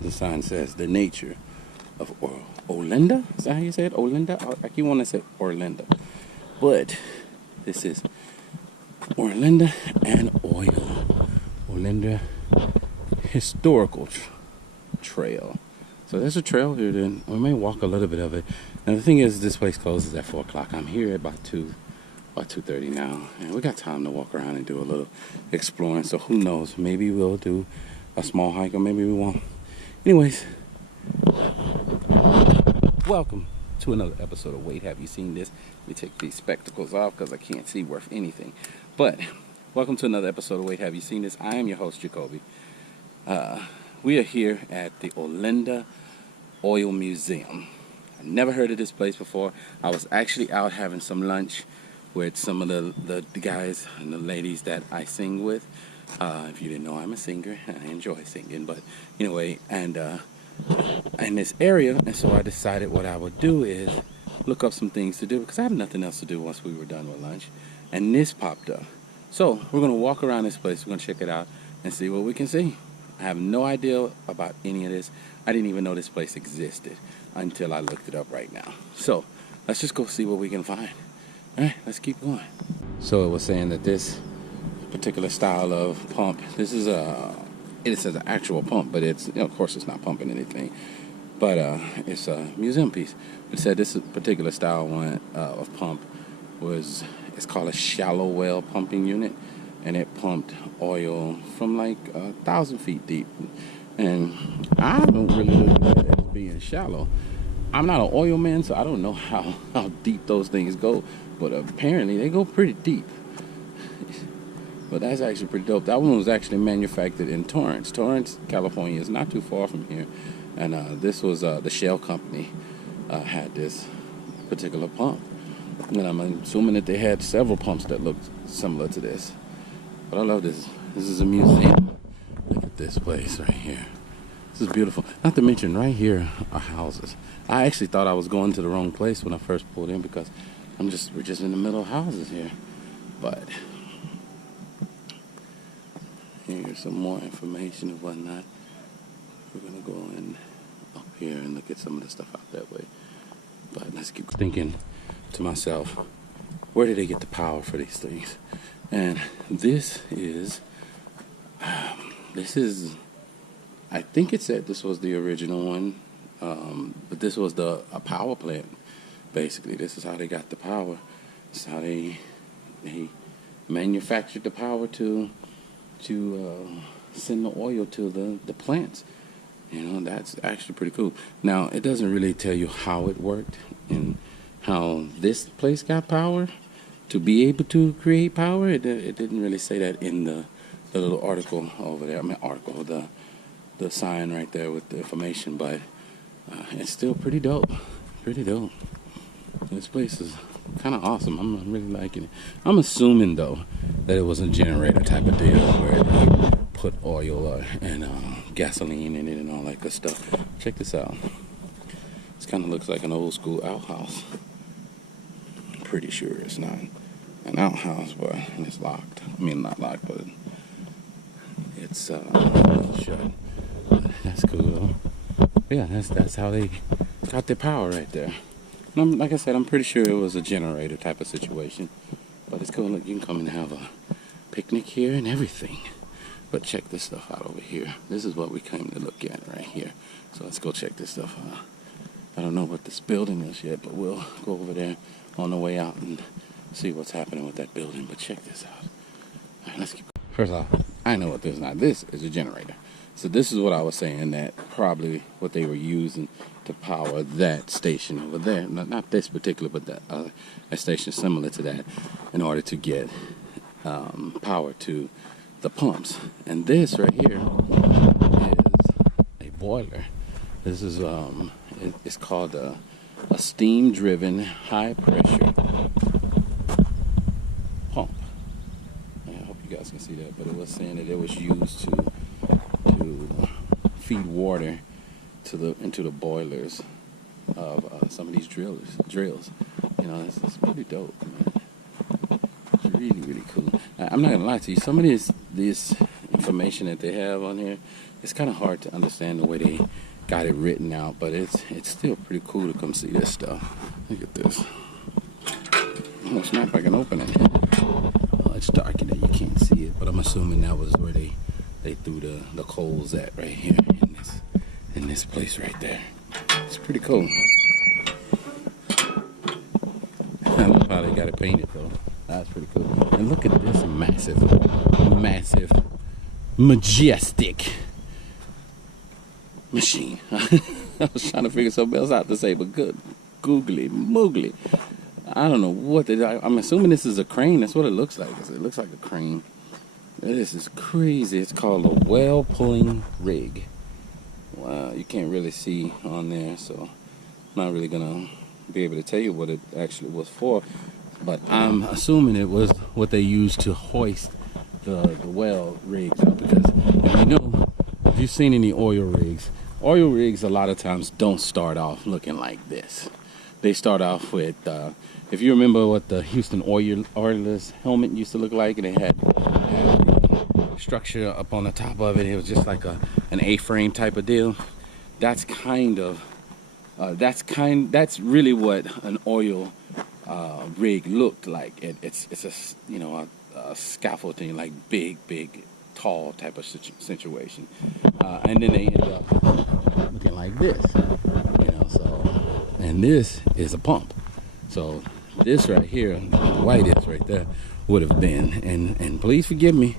The sign says the nature of Olinda. Is that how you say it? Olinda? I keep wanting to say Orlinda. But this is Orlinda and Oil. Orlinda Historical Trail. So there's a trail here. Then we may walk a little bit of it. And the thing is, this place closes at 4 o'clock. I'm here at about 2:30 now, and we got time to walk around and do a little exploring. So who knows? Maybe we'll do a small hike, or maybe we won't. Anyways, welcome to another episode of Wait, Have You Seen This? Let me take these spectacles off because I can't see worth anything. But welcome to another episode of Wait, Have You Seen This? I am your host, Jacoby. We are here at the Olinda Oil Museum. I never heard of this place before. I was actually out having some lunch with some of the guys and the ladies that I sing with. If you didn't know, I'm a singer. I enjoy singing, but anyway, and in this area, and so I decided what I would do is look up some things to do because I have nothing else to do once we were done with lunch, and this popped up. So we're gonna walk around this place. We're gonna check it out and see what we can see. I have no idea about any of this. I didn't even know this place existed until I looked it up right now. So let's just go see what we can find. All right, let's keep going. So it was saying that this particular style of pump, it says an actual pump, but it's, of course it's not pumping anything, but it's a museum piece. It said this particular style one of pump it's called a shallow well pumping unit, and it pumped oil from like 1,000 feet deep. And I don't really look at it as being shallow. I'm not an oil man, so I don't know how deep those things go, but apparently they go pretty deep. But that's actually pretty dope. That one was actually manufactured in Torrance. Torrance, California is not too far from here. And this was the Shell company had this particular pump. And I'm assuming that they had several pumps that looked similar to this. But I love this. This is a museum. Look at this place right here. This is beautiful. Not to mention, right here are houses. I actually thought I was going to the wrong place when I first pulled in because we're just in the middle of houses here. But here's some more information and whatnot. We're gonna go in up here and look at some of the stuff out that way. But let's keep thinking to myself, where did they get the power for these things? And this is, I think it said this was the original one, but this was a power plant. Basically, this is how they got the power. This is how they manufactured the power to send the oil to the plants. You know, that's actually pretty cool. Now, it doesn't really tell you how it worked and how this place got power to be able to create power. It didn't really say that in the little article over there. The sign right there with the information, but it's still pretty dope. Pretty dope. This place is kind of awesome. I'm really liking it. I'm assuming though that it was a generator type of deal where they put oil and gasoline in it and all that good stuff. Check this out. This kind of looks like an old school outhouse. I'm pretty sure it's not an outhouse, but it's locked. I mean, not locked, but it's shut. That's cool though. Yeah, that's how they got their power right there. And like I said, I'm pretty sure it was a generator type of situation. But it's cool. Look, you can come and have a picnic here and everything. But check this stuff out over here. This is what we came to look at right here. So let's go check this stuff out. I don't know what this building is yet, but we'll go over there on the way out and see what's happening with that building. But check this out. All right, let's keep going. First off, I know what this is. Now, this is a generator. So this is what I was saying, that probably what they were using to power that station over there. Not this particular, but a station similar to that, in order to get power to the pumps. And this right here is a boiler. This is it's called a steam-driven high-pressure pump. I hope you guys can see that, but it was saying that it was used to feed water into the boilers of some of these drills. You know, it's pretty dope, man. It's really, really cool. I'm not gonna lie to you. Some of this information that they have on here it's kind of hard to understand the way they got it written out, but it's still pretty cool to come see this stuff. Look at this. Oh, it's not if I can open it. Oh, it's dark in there, you can't see it, but I'm assuming that was where they threw the coals at right here in this place right there. It's pretty cool. I love how they got it painted though. That's pretty cool. And look at this massive, majestic machine. I was trying to figure something else out to say, but good, googly moogly. I don't know what I'm assuming this is a crane. That's what it looks like. It looks like a crane. This is crazy. It's called a well pulling rig. Wow, you can't really see on there, so I'm not really gonna be able to tell you what it actually was for. But I'm assuming it was what they used to hoist the well rigs up, because if you've seen any oil rigs a lot of times don't start off looking like this. They start off with, if you remember what the Houston Oilers helmet used to look like, and it had the structure up on the top of it. It was just like an A-frame type of deal. That's really what an oil rig looked like. It's a scaffolding, like big, tall type of situation, and then they end up looking like this, and this is a pump. So this right here, the white is right there, would have been, and please forgive me,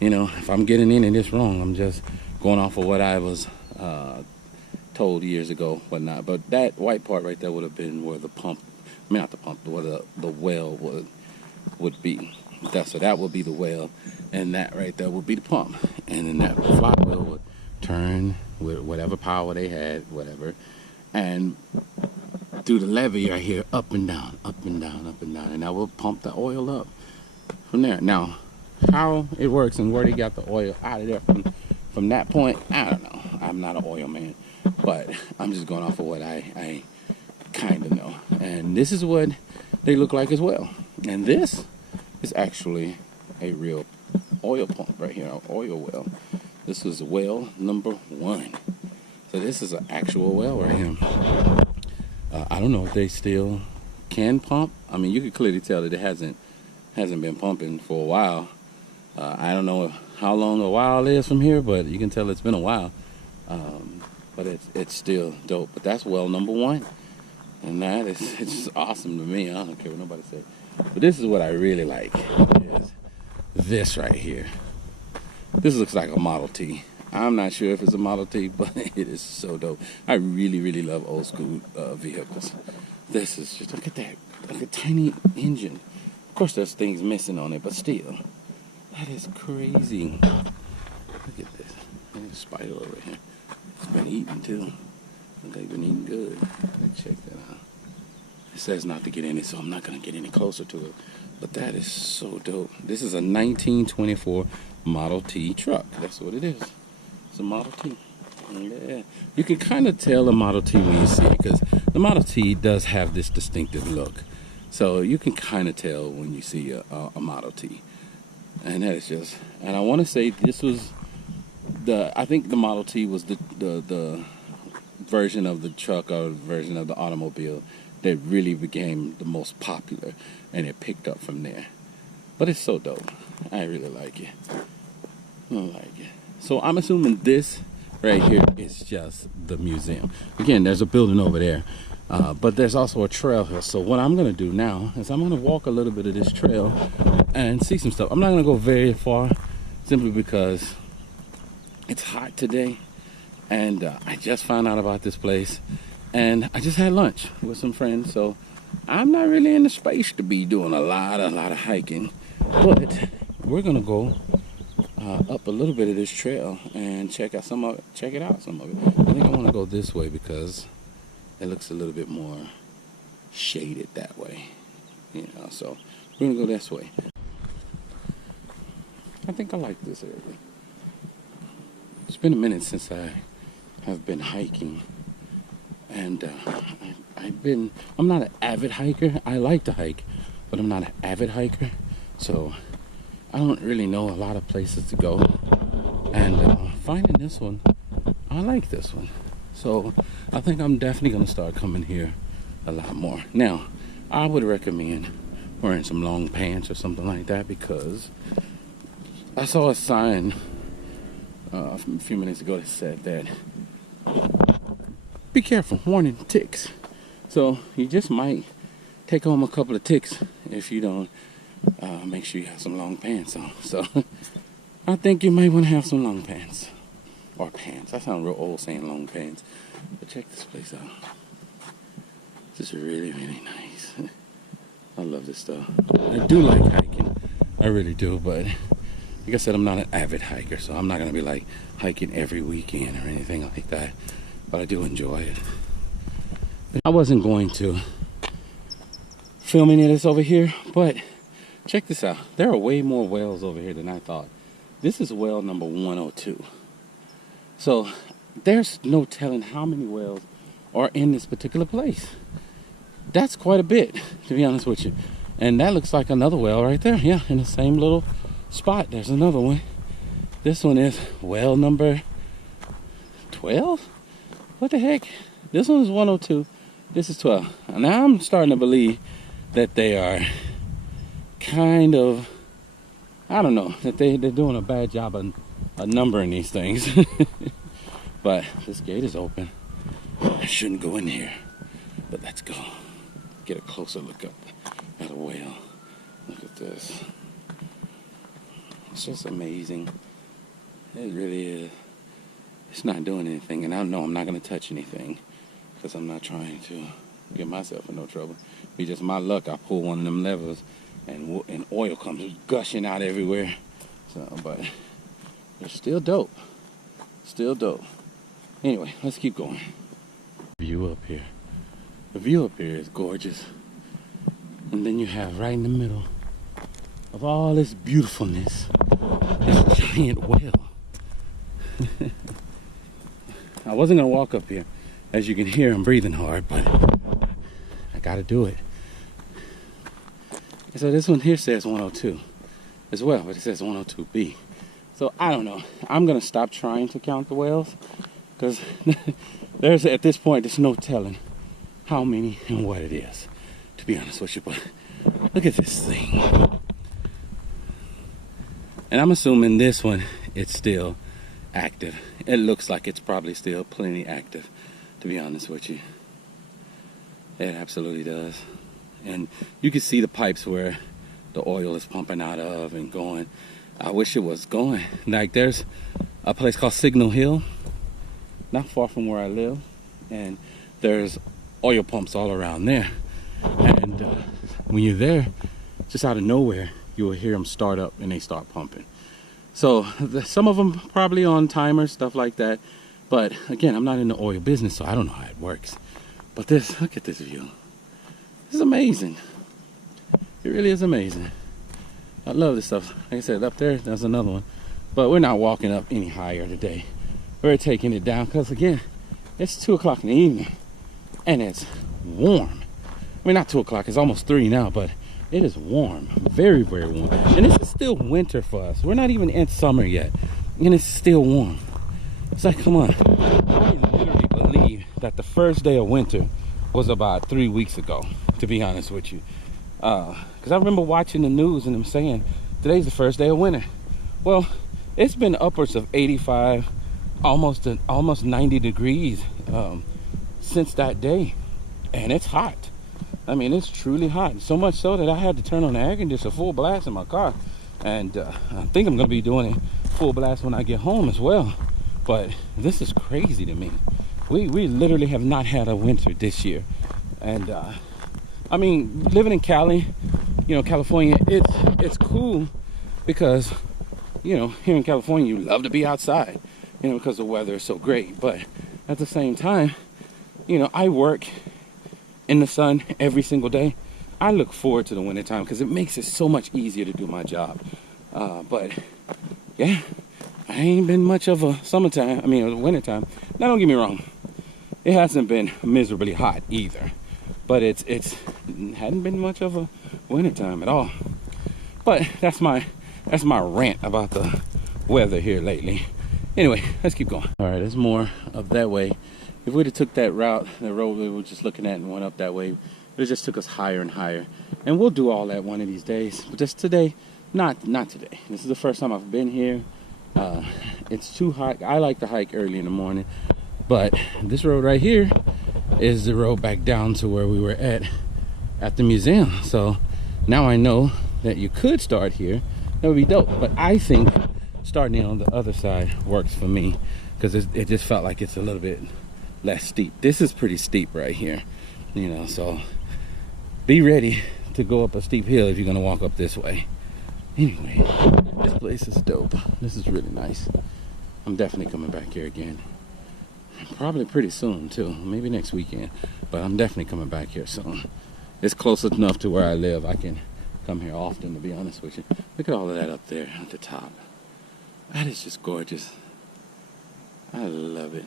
if I'm getting any of this wrong. I'm just going off of what I was told years ago, whatnot. But that white part right there would have been where the pump, not the pump, where the well would be. So that would be the well, and that right there would be the pump. And then that flywheel would turn with whatever power they had, whatever, and do the levy right here, up and down, up and down, up and down, and that will pump the oil up from there. Now, how it works and where they got the oil out of there from that point, I don't know. I'm not an oil man, but I'm just going off of what I kind of know. And this is what they look like as well. And this is actually a real oil pump right here, an oil well. This is well number 1. So this is an actual well right here. I don't know if they still can pump. I mean, you can clearly tell that it hasn't been pumping for a while. I don't know how long a while is from here, but you can tell it's been a while. But it's still dope. But that's well number 1, and it's just awesome to me. I don't care what nobody says. But this is what I really like, is this right here. This looks like a Model T. I'm not sure if it's a Model T, but it is so dope. I really, really love old school vehicles. This is just, look at that, like a tiny engine. Of course, there's things missing on it, but still, that is crazy. Look at this. There's a spider over here. It's been eating too. They've been eating good. Let's check that out. It says not to get in it, so I'm not gonna get any closer to it. But that is so dope. This is a 1924 Model T truck. That's what it is. It's a Model T. Yeah. You can kind of tell a Model T when you see it, because the Model T does have this distinctive look. So you can kind of tell when you see a Model T. And that is just, and I want to say this was I think the Model T was the version of the truck or version of the automobile that really became the most popular, and it picked up from there. But it's so dope. I really like it. I like it. So I'm assuming this right here is just the museum. Again, there's a building over there, but there's also a trail here. So what I'm gonna do now is I'm gonna walk a little bit of this trail and see some stuff. I'm not gonna go very far, simply because it's hot today, and I just found out about this place, and I just had lunch with some friends. So I'm not really in the space to be doing a lot of hiking, but we're gonna go up a little bit of this trail and check out some of it. I think I want to go this way because it looks a little bit more shaded that way, so we're gonna go this way. I think I like this area. It's been a minute since I have been hiking, and I'm not an avid hiker. I like to hike, but I'm not an avid hiker, so I don't really know a lot of places to go. And finding this one, I like this one. So I think I'm definitely gonna start coming here a lot more. Now, I would recommend wearing some long pants or something like that, because I saw a sign a few minutes ago that said that be careful, warning, ticks. So you just might take home a couple of ticks if you don't make sure you have some long pants on. So I think you might want to have some long pants. Or pants. I sound real old saying long pants. But check this place out. This is really, really nice. I love this stuff. I do like hiking. I really do, but like I said, I'm not an avid hiker, so I'm not going to be like hiking every weekend or anything like that. But I do enjoy it. I wasn't going to film any of this over here, but check this out. There are way more whales over here than I thought. This is whale number 102. So there's no telling how many whales are in this particular place. That's quite a bit, to be honest with you. And that looks like another whale right there. Yeah, in the same little spot. There's another one. This one is whale number 12? What the heck? This one is 102. This is 12. And now I'm starting to believe that they are kind of, I don't know, that they're doing a bad job of numbering these things. But this gate is open. I shouldn't go in here, but let's go get a closer look up at a whale. Look at this. It's just amazing. It really is. It's not doing anything, and I know I'm not going to touch anything because I'm not trying to get myself in no trouble. Be just my luck. I pull one of them levers and oil comes gushing out everywhere. So, but they're still dope. Still dope. Anyway, let's keep going. View up here. The view up here is gorgeous. And then you have right in the middle of all this beautifulness, this giant whale. I wasn't gonna walk up here. As you can hear, I'm breathing hard, but I gotta do it. And so this one here says 102 as well, but it says 102B. So I don't know. I'm gonna stop trying to count the whales because at this point there's no telling how many and what it is, to be honest with you. But look at this thing. And I'm assuming this one, it's still active. It looks like it's probably still plenty active, to be honest with you. It absolutely does. And you can see the pipes where the oil is pumping out of and going. I wish it was going. Like there's a place called Signal Hill, not far from where I live, and there's oil pumps all around there. And when you're there, just out of nowhere, you will hear them start up and they start pumping. So some of them probably on timers, stuff like that. But again, I'm not in the oil business, so I don't know how it works. But this, look at this view. This is amazing. It really is amazing. I love this stuff. Like I said, up there's another one. But we're not walking up any higher today. We're taking it down because, again, it's 2 o'clock in the evening and it's warm. I mean, not 2 o'clock, it's almost 3 now, but it is warm. Very, very warm. And this is still winter for us. We're not even in summer yet, and it's still warm. It's like, come on. I literally believe that the first day of winter was about 3 weeks ago, to be honest with you. Because I remember watching the news and them saying, today's the first day of winter. Well, it's been upwards of 85, almost 90 degrees since that day. And it's hot. I mean, it's truly hot. So much so that I had to turn on the air conditioner full blast in my car. And I think I'm going to be doing it full blast when I get home as well. But this is crazy to me. We literally have not had a winter this year. And I mean, living in Cali, California, it's cool because, here in California, you love to be outside, because the weather is so great. But at the same time, I work in the sun every single day. I look forward to the wintertime because it makes it so much easier to do my job. But yeah, I ain't been much of a wintertime. Now, don't get me wrong. It hasn't been miserably hot either. But it hadn't been much of a wintertime at all. But that's my rant about the weather here lately. Anyway, let's keep going. All right, there's more up that way. If we'd have took that route, the road we were just looking at and went up that way, it just took us higher and higher. And we'll do all that one of these days. But just today, not today. This is the first time I've been here. It's too hot. I like to hike early in the morning. But this road right here is the road back down to where we were at the museum. So now I know that you could start here. That would be dope. But I think starting on the other side works for me because it just felt like it's a little bit less steep. This is pretty steep right here, you know, so be ready to go up a steep hill if you're gonna walk up this way. Anyway, this place is dope. This is really nice. I'm definitely coming back here again. Probably pretty soon too, maybe next weekend, but I'm definitely coming back here soon. It's close enough to where I live. I can come here often, to be honest with you. Look at all of that up there at the top. That is just gorgeous. I love it.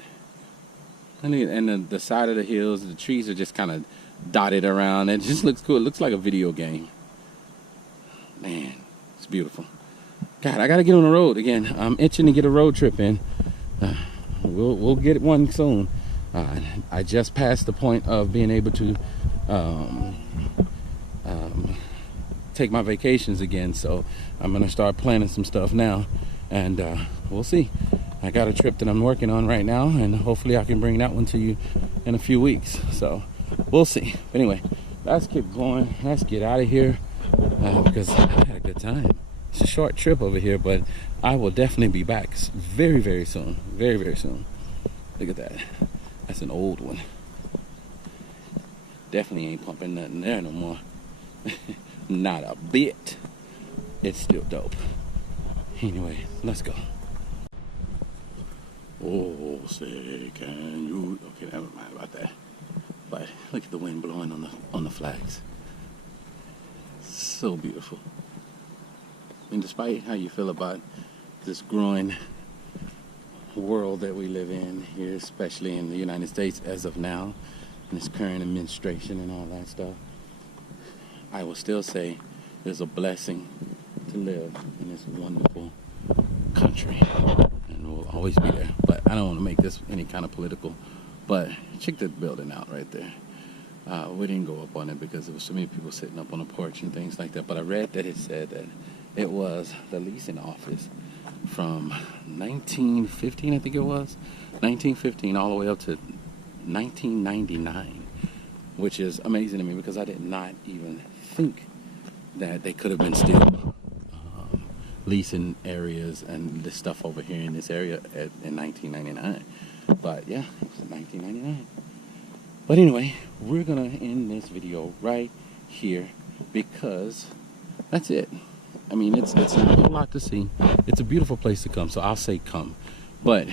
And the side of the hills, the trees are just kind of dotted around. It just looks cool. It looks like a video game. Man, it's beautiful. God, I got to get on the road again. I'm itching to get a road trip in. We'll get one soon. I just passed the point of being able to take my vacations again, so I'm gonna start planning some stuff now, and we'll see. I got a trip that I'm working on right now, and hopefully I can bring that one to you in a few weeks. So we'll see. But anyway, let's keep going. Let's get out of here because I had a good time. It's a short trip over here, but I will definitely be back very, very soon. Very, very soon. Look at that. That's an old one. Definitely ain't pumping nothing there no more. Not a bit. It's still dope. Anyway, let's go. Oh, say, can you? Okay, never mind about that. But look at the wind blowing on the flags. So beautiful. And despite how you feel about this growing world that we live in here, especially in the United States as of now, and this current administration and all that stuff, I will still say it's a blessing to live in this wonderful country, and we'll always be there. But I don't want to make this any kind of political, but check that building out right there. We didn't go up on it because there was so many people sitting up on the porch and things like that, but I read that it said that it was the leasing office from 1915, I think it was 1915 all the way up to 1999, which is amazing to me because I did not even think that they could have been still leasing areas and this stuff over here in this area in 1999. But yeah, it was 1999. But anyway, we're gonna end this video right here because that's it. I mean, it's not a whole lot to see. It's a beautiful place to come, so I'll say come. But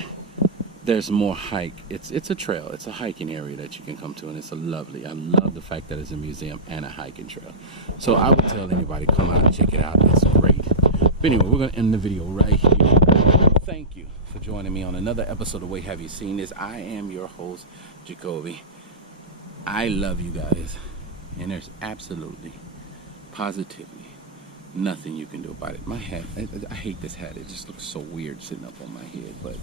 there's more hike. It's a trail. It's a hiking area that you can come to, and it's a lovely. I love the fact that it's a museum and a hiking trail. So I would tell anybody, come out and check it out. It's great. But anyway, we're gonna end the video right here. Thank you for joining me on another episode of Wait Have You Seen This? I am your host, Jacoby. I love you guys, and there's absolutely, positively nothing you can do about it. My hat, I hate this hat. It just looks so weird sitting up on my head, but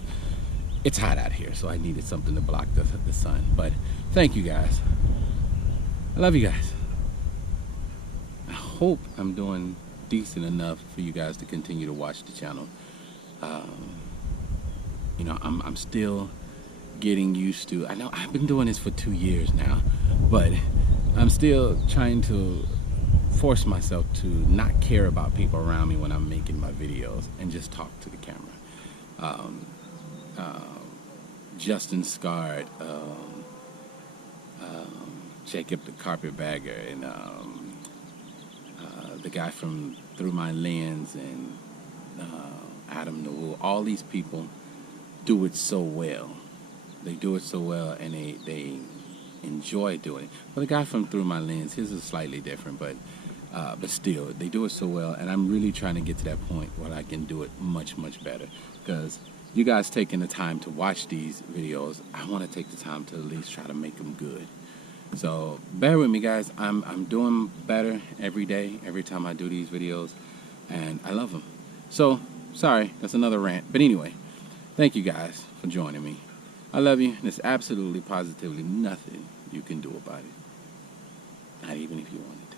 it's hot out here, so I needed something to block the sun. But thank you guys. I love you guys. I hope I'm doing decent enough for you guys to continue to watch the channel. You know, I'm still getting used to, I know I've been doing this for 2 years now, but I'm still trying to force myself to not care about people around me when I'm making my videos and just talk to the camera. Justin Scard, Jacob the Carpetbagger, and the guy from Through My Lens, and Adam Newell. All these people do it so well. They do it so well, and they enjoy doing it. Well, the guy from Through My Lens, his is slightly different, but still, they do it so well, and I'm really trying to get to that point where I can do it much, much better. Because you guys taking the time to watch these videos, I want to take the time to at least try to make them good. So bear with me, guys. I'm doing better every day, every time I do these videos, and I love them. So sorry, that's another rant. But anyway, Thank you guys for joining me. I love you, and there's absolutely, positively nothing you can do about it. Not even if you wanted to.